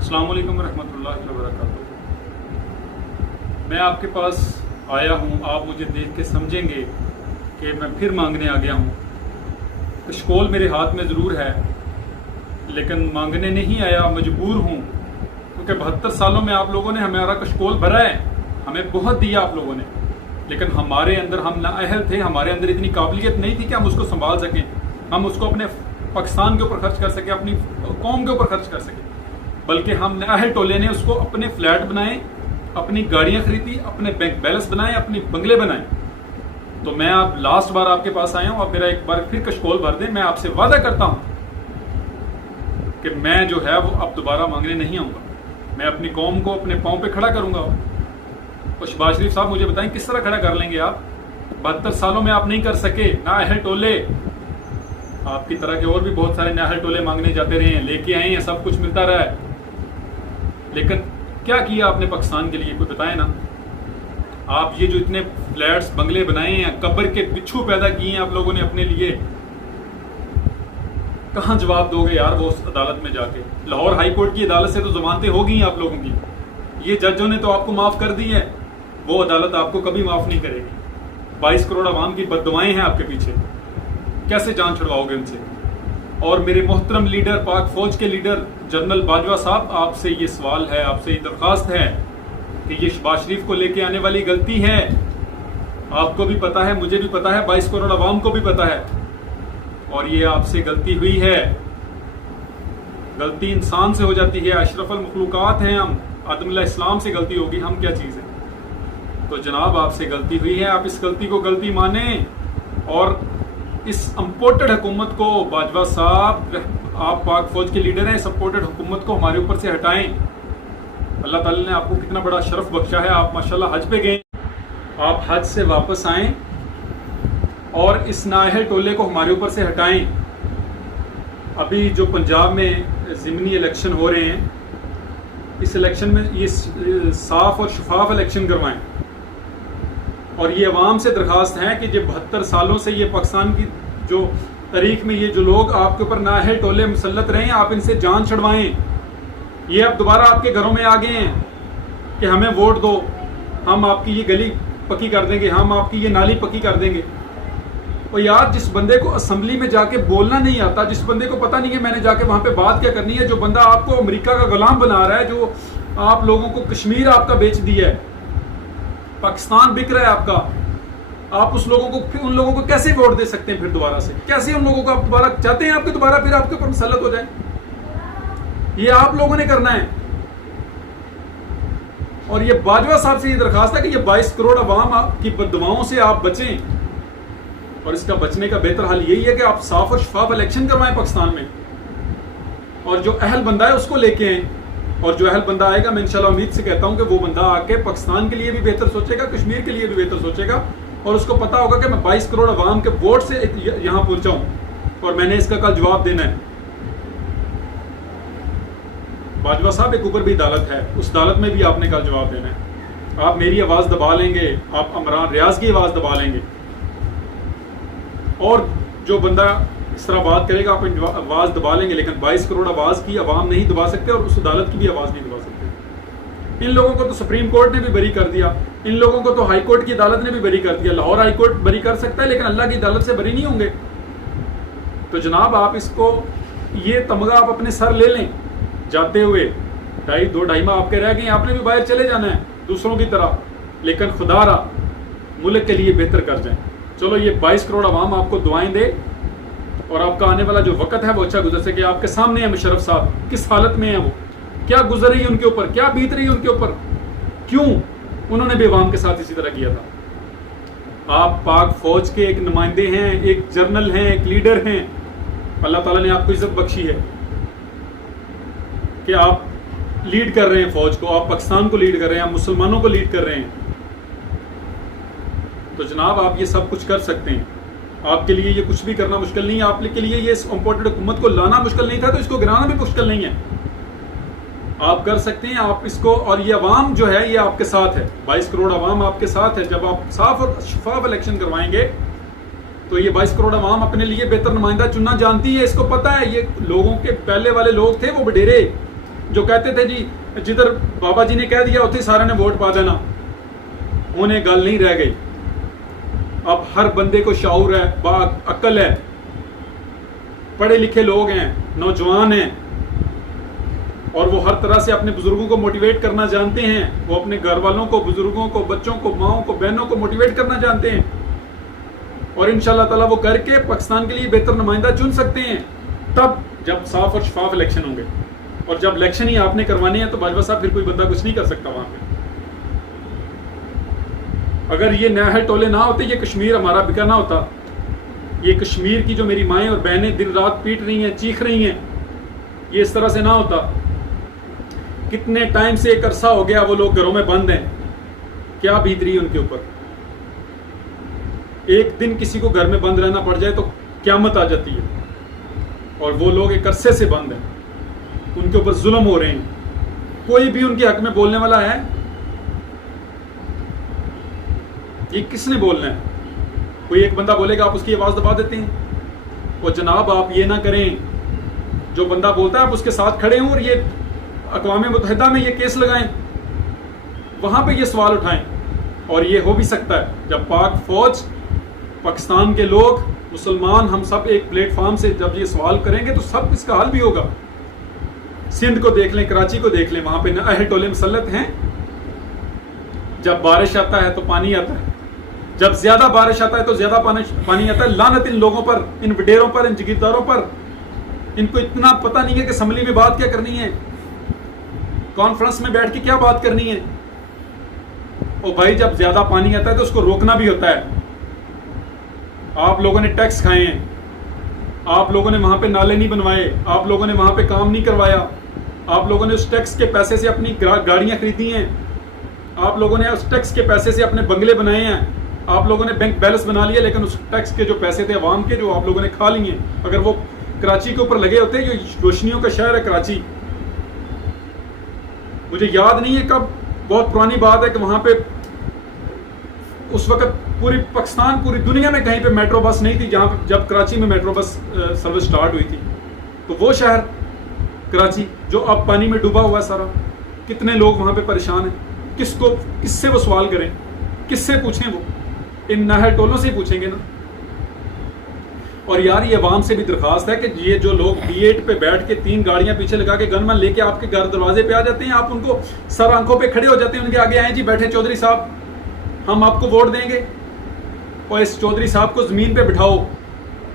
السلام علیکم ورحمۃ اللہ وبرکاتہ۔ میں آپ کے پاس آیا ہوں، آپ مجھے دیکھ کے سمجھیں گے کہ میں پھر مانگنے آ گیا ہوں۔ کشکول میرے ہاتھ میں ضرور ہے لیکن مانگنے نہیں آیا، مجبور ہوں، کیونکہ 72 سالوں میں آپ لوگوں نے ہمارا کشکول بھرا ہے، ہمیں بہت دیا آپ لوگوں نے، لیکن ہمارے اندر ہم نااہل تھے، ہمارے اندر اتنی قابلیت نہیں تھی کہ ہم اس کو سنبھال سکیں، ہم اس کو اپنے پاکستان کے اوپر خرچ کر سکیں، اپنی قوم کے اوپر خرچ کر سکیں، بلکہ ہم نااہل ٹولے نے اس کو اپنے فلیٹ بنائے، اپنی گاڑیاں خریدی، اپنے بینک بیلنس بنائے، اپنی بنگلے بنائے۔ تو میں اب لاسٹ بار آپ کے پاس آیا ہوں، اب میرا ایک بار پھر کشکول بھر دیں۔ میں آپ سے وعدہ کرتا ہوں کہ میں جو ہے وہ اب دوبارہ مانگنے نہیں آؤں گا، میں اپنی قوم کو اپنے پاؤں پہ کھڑا کروں گا۔ اور شہباز شریف صاحب مجھے بتائیں کس طرح کھڑا کر لیں گے آپ؟ 72 سالوں میں آپ نہیں کر سکے، نااہل ٹولے، آپ کی طرح کے اور بھی بہت سارے نااہل ٹولے مانگنے جاتے رہے ہیں، لے کے آئے ہیں، سب کچھ ملتا رہا ہے، لیکن کیا کیا آپ نے پاکستان کے لیے؟ کوئی بتائیں نا۔ آپ یہ جو اتنے فلیٹس بنگلے بنائے ہیں، قبر کے بچھو پیدا کیے ہیں آپ لوگوں نے اپنے لیے، کہاں جواب دو گے یار وہ اس عدالت میں جا کے؟ لاہور ہائی کورٹ کی عدالت سے تو ضمانتیں ہو گئی ہیں آپ لوگوں کی، یہ ججوں نے تو آپ کو معاف کر دی ہے، وہ عدالت آپ کو کبھی معاف نہیں کرے گی۔ 22 کروڑ عوام کی بد دعائیں ہیں آپ کے پیچھے، کیسے جان چھڑواؤ گے ان سے؟ اور میرے محترم لیڈر، پاک فوج کے لیڈر جنرل باجوہ صاحب، آپ سے یہ سوال ہے، آپ سے یہ درخواست ہے کہ یہ شہباز شریف کو لے کے آنے والی غلطی ہے، آپ کو بھی پتا ہے، مجھے بھی پتا ہے، 22 کروڑ عوام کو بھی پتا ہے، اور یہ آپ سے غلطی ہوئی ہے۔ غلطی انسان سے ہو جاتی ہے، اشرف المخلوقات ہیں ہم، آدم علیہ السلام سے غلطی ہوگی، ہم کیا چیز ہے؟ تو جناب آپ سے غلطی ہوئی ہے، آپ اس غلطی کو غلطی مانیں، اور اس امپورٹڈ حکومت کو، باجوہ صاحب آپ پاک فوج کے لیڈر ہیں، اس امپورٹڈ حکومت کو ہمارے اوپر سے ہٹائیں۔ اللہ تعالی نے آپ کو کتنا بڑا شرف بخشا ہے، آپ ماشاءاللہ حج پہ گئے، آپ حج سے واپس آئیں اور اس نااہل ٹولے کو ہمارے اوپر سے ہٹائیں۔ ابھی جو پنجاب میں ضمنی الیکشن ہو رہے ہیں، اس الیکشن میں یہ صاف اور شفاف الیکشن کروائیں، اور یہ عوام سے درخواست ہے کہ جو 72 سالوں سے یہ پاکستان کی جو تاریخ میں یہ جو لوگ آپ کے اوپر نااہل ٹولے مسلط رہے ہیں، آپ ان سے جان چھڑوائیں۔ یہ اب دوبارہ آپ کے گھروں میں آ گئے ہیں کہ ہمیں ووٹ دو، ہم آپ کی یہ گلی پکی کر دیں گے، ہم آپ کی یہ نالی پکی کر دیں گے۔ اور یار جس بندے کو اسمبلی میں جا کے بولنا نہیں آتا، جس بندے کو پتہ نہیں کہ میں نے جا کے وہاں پہ بات کیا کرنی ہے، جو بندہ آپ کو امریکہ کا غلام بنا رہا ہے، جو آپ لوگوں کو کشمیر آپ کا بیچ دیا ہے، پاکستان بک رہا ہے آپ کا، آپ اس لوگوں کو ان لوگوں کو کیسے ووٹ دے سکتے ہیں پھر دوبارہ سے؟ کیسے ان لوگوں کو آپ دوبارہ چاہتے ہیں آپ کے دوبارہ پھر آپ کے اوپر مسلط ہو جائیں؟ یہ آپ لوگوں نے کرنا ہے۔ اور یہ باجوہ صاحب سے یہ درخواست ہے کہ یہ 22 کروڑ عوام کی بددعاؤں سے آپ بچیں، اور اس کا بچنے کا بہتر حل یہی ہے کہ آپ صاف اور شفاف الیکشن کروائیں پاکستان میں، اور جو اہل بندہ ہے اس کو لے کے آئیں، اور جو اہل بندہ آئے گا میں انشاءاللہ امید سے کہتا ہوں کہ وہ بندہ آ کے پاکستان کے لیے بھی بہتر سوچے گا، کشمیر کے لیے بھی بہتر سوچے گا، اور اس کو پتا ہوگا کہ میں 22 کروڑ عوام کے ووٹ سے یہاں پہنچا ہوں، اور میں نے اس کا کل جواب دینا ہے۔ باجوہ صاحب ایک اوپر بھی عدالت ہے، اس عدالت میں بھی آپ نے کل جواب دینا ہے۔ آپ میری آواز دبا لیں گے، آپ عمران ریاض کی آواز دبا لیں گے، اور جو بندہ اس طرح بات کرے گا آپ آواز دبا لیں گے، لیکن 22 کروڑ آواز کی عوام نہیں دبا سکتے، اور اس عدالت کی بھی آواز نہیں دبا سکتے۔ ان لوگوں کو تو سپریم کورٹ نے بھی بری کر دیا، ان لوگوں کو تو ہائی کورٹ کی عدالت نے بھی بری کر دیا، لاہور ہائی کورٹ بری کر سکتا ہے لیکن اللہ کی عدالت سے بری نہیں ہوں گے۔ تو جناب آپ اس کو یہ تمغہ آپ اپنے سر لے لیں، جاتے ہوئے 2.5 ماہ آپ کے رہ گئے، آپ نے بھی باہر چلے جانا ہے دوسروں کی طرح، لیکن خدا را ملک کے لیے بہتر کر جائیں۔ چلو یہ 22 کروڑ عوام آپ کو دعائیں دے، اور آپ کا آنے والا جو وقت ہے وہ اچھا گزر سکے۔ آپ کے سامنے ہیں مشرف صاحب، کس حالت میں ہیں وہ، کیا گزر رہی ہے ان کے اوپر، کیا بیت رہی ہے ان کے اوپر، کیوں انہوں نے بھی عوام کے ساتھ اسی طرح کیا تھا۔ آپ پاک فوج کے ایک نمائندے ہیں، ایک جرنل ہیں، ایک لیڈر ہیں، اللہ تعالیٰ نے آپ کو عزت بخشی ہے کہ آپ لیڈ کر رہے ہیں فوج کو، آپ پاکستان کو لیڈ کر رہے ہیں، آپ مسلمانوں کو لیڈ کر رہے ہیں۔ تو جناب آپ یہ سب کچھ کر سکتے ہیں، آپ کے لیے یہ کچھ بھی کرنا مشکل نہیں ہے، آپ کے لیے یہ اس امپورٹڈ حکومت کو لانا مشکل نہیں تھا، تو اس کو گرانا بھی مشکل نہیں ہے، آپ کر سکتے ہیں آپ اس کو۔ اور یہ عوام جو ہے یہ آپ کے ساتھ ہے، 22 کروڑ عوام آپ کے ساتھ ہے۔ جب آپ صاف اور شفاف الیکشن کروائیں گے تو یہ 22 کروڑ عوام اپنے لیے بہتر نمائندہ چننا جانتی ہے، اس کو پتہ ہے۔ یہ لوگوں کے پہلے والے لوگ تھے وہ وڈیرے، جو کہتے تھے جی جدھر بابا جی نے کہہ دیا اتنے سارے نے ووٹ پا دینا، انہیں گل نہیں رہ گئی. اب ہر بندے کو شعور ہے، با عقل ہے، پڑھے لکھے لوگ ہیں، نوجوان ہیں، اور وہ ہر طرح سے اپنے بزرگوں کو موٹیویٹ کرنا جانتے ہیں. وہ اپنے گھر والوں کو، بزرگوں کو، بچوں کو، ماؤں کو، بہنوں کو موٹیویٹ کرنا جانتے ہیں، اور انشاءاللہ تعالیٰ وہ کر کے پاکستان کے لیے بہتر نمائندہ چن سکتے ہیں. تب جب صاف اور شفاف الیکشن ہوں گے، اور جب الیکشن ہی آپ نے کروانے ہیں تو باجوہ صاحب پھر کوئی بندہ کچھ نہیں کر سکتا وہاں پہ. اگر یہ نہر ٹولے نہ ہوتے، یہ کشمیر ہمارا بکا نہ ہوتا، یہ کشمیر کی جو میری مائیں اور بہنیں دن رات پیٹ رہی ہیں، چیخ رہی ہیں، یہ اس طرح سے نہ ہوتا. کتنے ٹائم سے ایک عرصہ ہو گیا وہ لوگ گھروں میں بند ہیں، کیا بیت رہی ہے ان کے اوپر. ایک دن کسی کو گھر میں بند رہنا پڑ جائے تو قیامت آ جاتی ہے، اور وہ لوگ ایک عرصے سے بند ہیں، ان کے اوپر ظلم ہو رہے ہیں. کوئی بھی ان کے حق میں بولنے والا ہے؟ یہ کس نے بولنا ہے؟ کوئی ایک بندہ بولے گا آپ اس کی آواز دبا دیتے ہیں. اور جناب آپ یہ نہ کریں، جو بندہ بولتا ہے آپ اس کے ساتھ کھڑے ہوں اور یہ اقوام متحدہ میں یہ کیس لگائیں، وہاں پہ یہ سوال اٹھائیں. اور یہ ہو بھی سکتا ہے جب پاک فوج، پاکستان کے لوگ، مسلمان، ہم سب ایک پلیٹ فارم سے جب یہ سوال کریں گے تو سب اس کا حل بھی ہوگا. سندھ کو دیکھ لیں، کراچی کو دیکھ لیں، وہاں پہ نہر ٹولے مسلط ہیں. جب بارش آتا ہے تو پانی آتا ہے، جب زیادہ بارش آتا ہے تو زیادہ پانی آتا ہے. لعنت ان لوگوں پر، ان وڈیروں پر، ان جگیرداروں پر. ان کو اتنا پتہ نہیں ہے کہ اسمبلی میں بات کیا کرنی ہے، کانفرنس میں بیٹھ کے کیا بات کرنی ہے. اور بھائی جب زیادہ پانی آتا ہے تو اس کو روکنا بھی ہوتا ہے. آپ لوگوں نے ٹیکس کھائے ہیں، آپ لوگوں نے وہاں پہ نالے نہیں بنوائے، آپ لوگوں نے وہاں پہ کام نہیں کروایا، آپ لوگوں نے اس ٹیکس کے پیسے سے اپنی گاڑیاں خریدی ہیں، آپ لوگوں نے اس ٹیکس کے پیسے سے اپنے بنگلے بنائے ہیں، آپ لوگوں نے بینک بیلنس بنا لیا، لیکن اس ٹیکس کے جو پیسے تھے عوام کے، جو آپ لوگوں نے کھا لیے. اگر وہ کراچی کے اوپر لگے ہوتے، جو روشنیوں کا شہر ہے کراچی، مجھے یاد نہیں ہے کب، بہت پرانی بات ہے کہ وہاں پہ اس وقت پوری پاکستان، پوری دنیا میں کہیں پہ میٹرو بس نہیں تھی، جب کراچی میں میٹرو بس سروس سٹارٹ ہوئی تھی. تو وہ شہر کراچی جو اب پانی میں ڈوبا ہوا ہے سارا، کتنے لوگ وہاں پہ پریشان ہیں. کس سے وہ سوال کریں، کس سے پوچھیں؟ وہ ان نہر ٹولوں سے ہی پوچھیں گے نا. اور یار یہ عوام سے بھی درخواست ہے کہ یہ جو لوگ B8 پہ بیٹھ کے 3 گاڑیاں پیچھے لگا کے گن من لے کے آپ کے گھر دروازے پہ آ جاتے ہیں، آپ ان کو سر آنکھوں پہ کھڑے ہو جاتے ہیں، ان کے آگے آئیں جی بیٹھے چودھری صاحب ہم آپ کو ووٹ دیں گے، اور اس چودھری صاحب کو زمین پہ بٹھاؤ،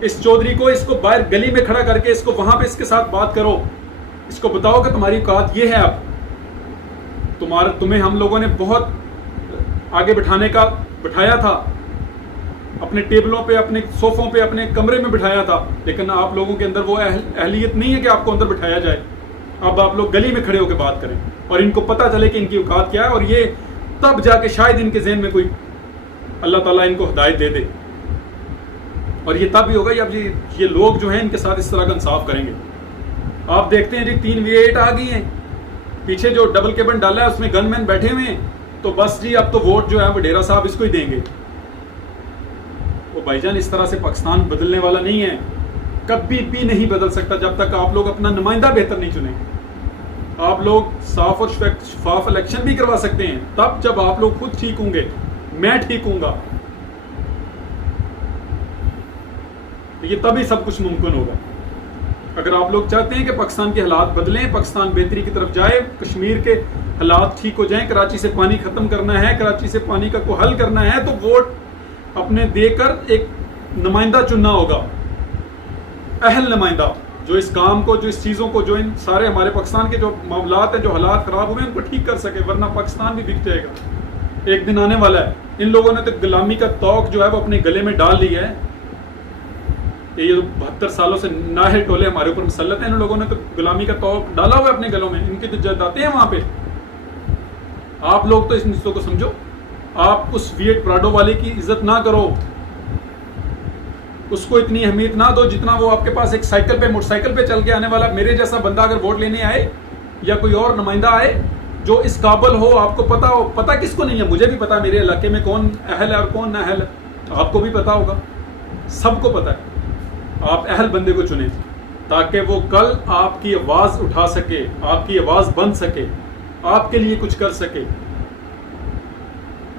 اس چودھری کو، اس کو باہر گلی میں کھڑا کر کے اس کو وہاں پہ اس کے ساتھ بات کرو، اس کو بتاؤ کہ تمہاری اوقات یہ ہے. اب تمہیں ہم لوگوں نے بہت آگے بٹھایا تھا، اپنے ٹیبلوں پہ، اپنے صوفوں پہ، اپنے کمرے میں بٹھایا تھا، لیکن آپ لوگوں کے اندر وہ اہلیت نہیں ہے کہ آپ کو اندر بٹھایا جائے. اب آپ لوگ گلی میں کھڑے ہو کے بات کریں اور ان کو پتہ چلے کہ ان کی اوقات کیا ہے. اور یہ تب جا کے شاید ان کے ذہن میں کوئی اللہ تعالیٰ ان کو ہدایت دے دے، اور یہ تب ہی ہوگا جب یہ لوگ جو ہیں ان کے ساتھ اس طرح کا انصاف کریں گے. آپ دیکھتے ہیں جی 3 V8 آ گئی ہیں، پیچھے جو ڈبل کیبن ڈالا ہے اس میں گن مین بیٹھے ہوئے ہیں، تو بس جی اب تو ووٹ جو ہے وہ ڈیرا صاحب اس کو ہی دیں گے. وہ بھائی جان اس طرح سے پاکستان بدلنے والا نہیں ہے، کبھی بھی نہیں بدل سکتا جب تک آپ لوگ اپنا نمائندہ بہتر نہیں چنیں. آپ لوگ صاف اور شفاف الیکشن بھی کروا سکتے ہیں تب جب آپ لوگ خود ٹھیک ہوں گے، میں ٹھیک ہوں گا، یہ تبھی سب کچھ ممکن ہوگا. اگر آپ لوگ چاہتے ہیں کہ پاکستان کے حالات بدلیں، پاکستان بہتری کی طرف جائے، کشمیر کے حالات ٹھیک ہو جائیں، کراچی سے پانی ختم کرنا ہے، کراچی سے پانی کا کوئی حل کرنا ہے، تو ووٹ اپنے دے کر ایک نمائندہ چننا ہوگا، اہل نمائندہ، جو اس کام کو، جو اس چیزوں کو، جو ان سارے ہمارے پاکستان کے جو معاملات ہیں، جو حالات خراب ہوئے ہیں، ان کو ٹھیک کر سکے، ورنہ پاکستان بھی بک جائے گا. ایک دن آنے والا ہے. ان لوگوں نے تو غلامی کا توق جو ہے وہ اپنے گلے میں ڈال لیا ہے. یہ 72 سالوں سے ناہل ٹولے ہمارے اوپر مسلط ہیں، ان لوگوں نے تو غلامی کا توق ڈالا ہوا ہے اپنے گلوں میں. ان کی تو جائیدادیں ہیں وہاں پہ. آپ لوگ تو اس چیزوں کو سمجھو. آپ اس V8 پراڈو والے کی عزت نہ کرو، اس کو اتنی اہمیت نہ دو جتنا وہ آپ کے پاس ایک سائیکل پہ، موٹر سائیکل پہ چل کے آنے والا میرے جیسا بندہ اگر ووٹ لینے آئے، یا کوئی اور نمائندہ آئے جو اس قابل ہو، آپ کو پتا ہو. پتا کس کو نہیں ہے؟ مجھے بھی پتا میرے علاقے میں کون اہل ہے اور کون نہ اہل ہے. آپ کو بھی پتا ہوگا، سب کو پتا ہے. آپ اہل بندے کو چنیں. تاکہ وہ کل آپ کی آواز اٹھا سکے، آپ کی آواز بن سکے، آپ کے لیے کچھ کر سکے،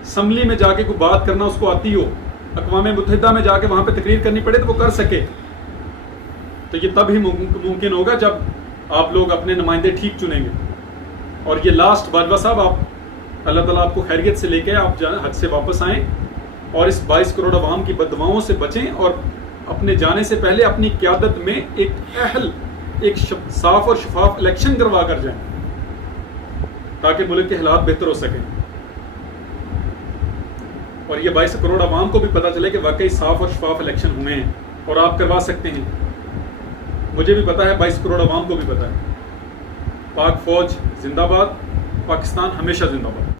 اسمبلی میں جا کے کوئی بات کرنا اس کو آتی ہو، اقوام متحدہ میں جا کے وہاں پہ تقریر کرنی پڑے تو وہ کر سکے. تو یہ تب ہی ممکن ہوگا جب آپ لوگ اپنے نمائندے ٹھیک چنیں گے. اور یہ لاسٹ باجوہ صاحب، آپ اللہ تعالیٰ آپ کو خیریت سے لے کے آپ حج سے واپس آئیں اور اس 22 کروڑ عوام کی بد دعاؤں سے بچیں، اور اپنے جانے سے پہلے اپنی قیادت میں ایک صاف اور شفاف الیکشن کروا کر جائیں تاکہ ملک کے حالات بہتر ہو سکیں. اور یہ 22 کروڑ عوام کو بھی پتہ چلے کہ واقعی صاف اور شفاف الیکشن ہوئے ہیں اور آپ کروا سکتے ہیں. مجھے بھی پتہ ہے، 22 کروڑ عوام کو بھی پتہ ہے. پاک فوج زندہ باد، پاکستان ہمیشہ زندہ باد.